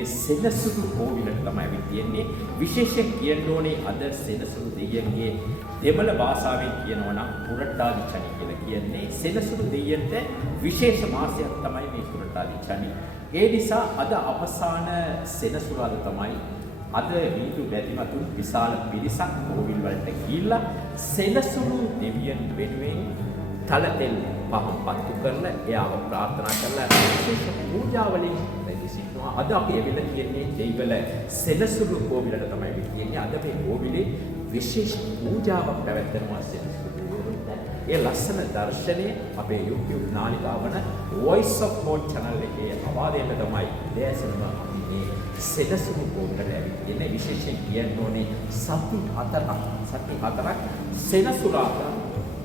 තියෙන්නේ සෙනසුරු කෝවිලට තමයි අපි තියෙන්නේ. විශේෂයෙන් කියන්න ඕනේ අද සෙනසුරු දෙයියන්ගේ දෙමළ භාෂාවෙන් කියනවා නම් පුරට්ටාදි චනි කියලා කියන්නේ. සෙනසුරු දෙයියන්ට විශේෂ මාසයක් තමයි මේ පුරට්ටාදි චනි. ඒ නිසා අද අවසාන සෙනසුරාදා තමයි අද වීදු බැතිමතුන් විශාල පිරිසක් කෝවිල් වලට ගිහිල්ලා සෙනසුරු දෙවියන් වෙනුවෙන් තලතෙල් පහන් පත්තු කරලා එයාව ප්‍රාර්ථනා කරලා විශේෂ පූජාවලින් සිටිනවා. අද අපි එවිල කියන්නේ දෙයිවල සෙනසුරු කෝවිලට තමයි කියන්නේ. අද මේ කෝවිලේ විශේෂ පූජාවක් පැවැත්වෙනවා සෙනසුරු දෙවියන්ට. ඒ ලස්සන දර්ශනය අපේ YouTube නාලිකාවන Voice of God channel එකේ අවාදයෙන් තමයි දැසනම අපි මේ සෙනසුරු කෝවිලට ඇවිත් ඉන්නේ. විශේෂයෙන් කියන්න ඕනේ සති හතරක් සෙනසුරාදා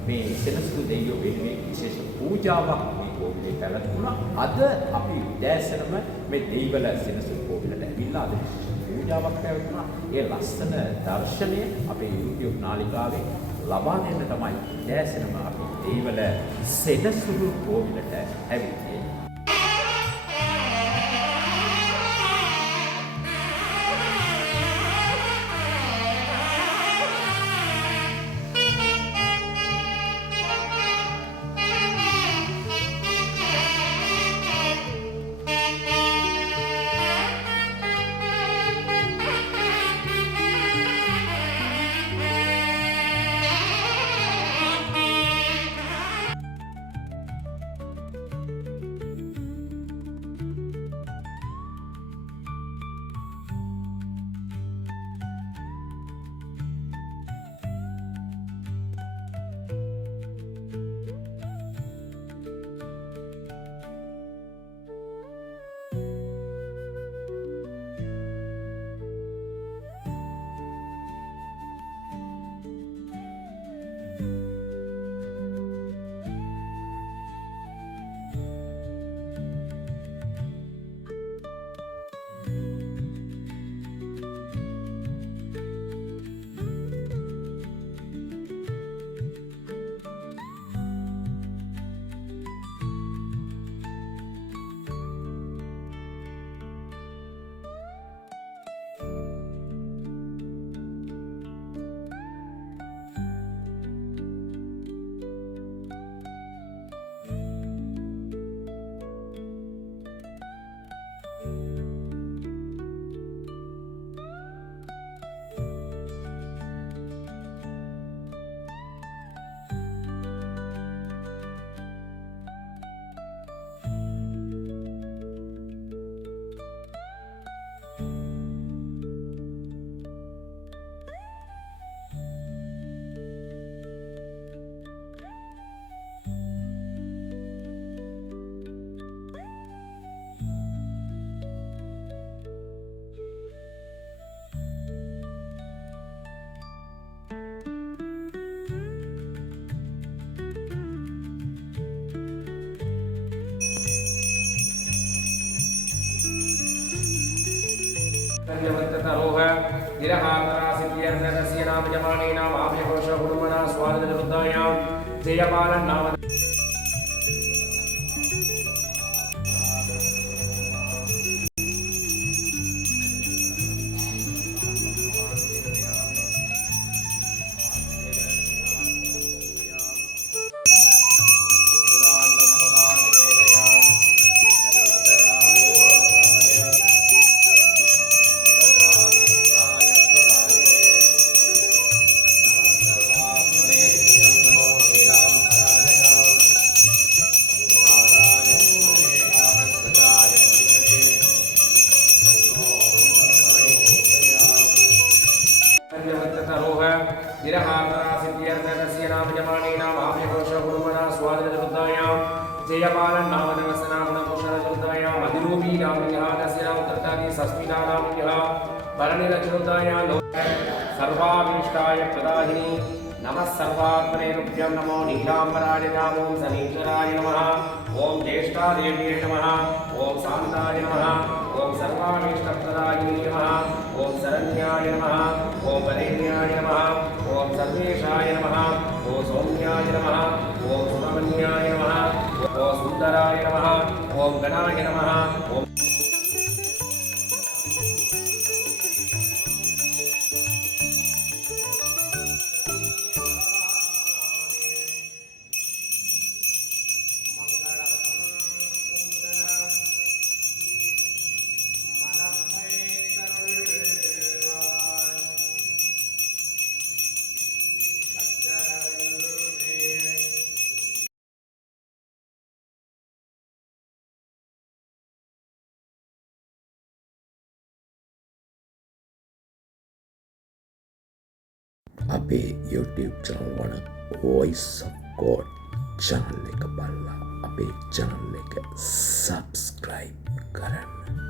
මේ සෙනසුරු දෙවියෝ වෙනුවෙන් විශේෂ පූජාවක් මේ කෝවිලේ පැවැත්වුණා. අද අපි දැසනම මේ දෙයිවල සෙනසුරු කෝවිලට ඇවිල්ලා අද විශේෂ පූජාවක් පැවැත්වුණා. ඒ ලස්සන දර්ශනය අපේ YouTube නාලිකාවේ ලබා දෙන්න තමයි දැසනම අපි දෙයිවල සෙනසුරු කෝවිලට ඇවිත් ඉන්නේ. रोह निरहारसिद्ध्यर्नस्य नाम जमाने नाम आभ्यघोष कुटुंबना स्वादरुद्धायां जयपालन नाम निरहारसिद्ध्यर्नस्य नाम जमाने नाम आभ्यघोष कुटुंबना स्वादरुद्धायां जयपालन नाम नमस्ना गुणकुशलरुद्धायां अधिरूपी नाम विहारस्य नाम तत्तानि सस्मिता नाम विहा भरणिरचरुद्धायां सर्वाभीष्टाय प्रदाहिनी नमः सर्वात्मने तुभ्यं नमो नीलांबराय नमः ओम शनीश्वराय नमः ओम ज्येष्ठादेव्यै नमः ओम शांताय नमः ओम सर्वाभीष्टप्रदायिनी नमः ओम शरण्याय नमः ओम वरेण्याय नमः ओम सर्वेशाय नमः ओम सौम्याय नमः ओम सुब्रह्मण्याय नमः ओम सुंदराय नमः ओम गणाय नमः ओम අපේ YouTube channel වන Voice of God channel එක බලලා අපේ channel එක subscribe කරන්න.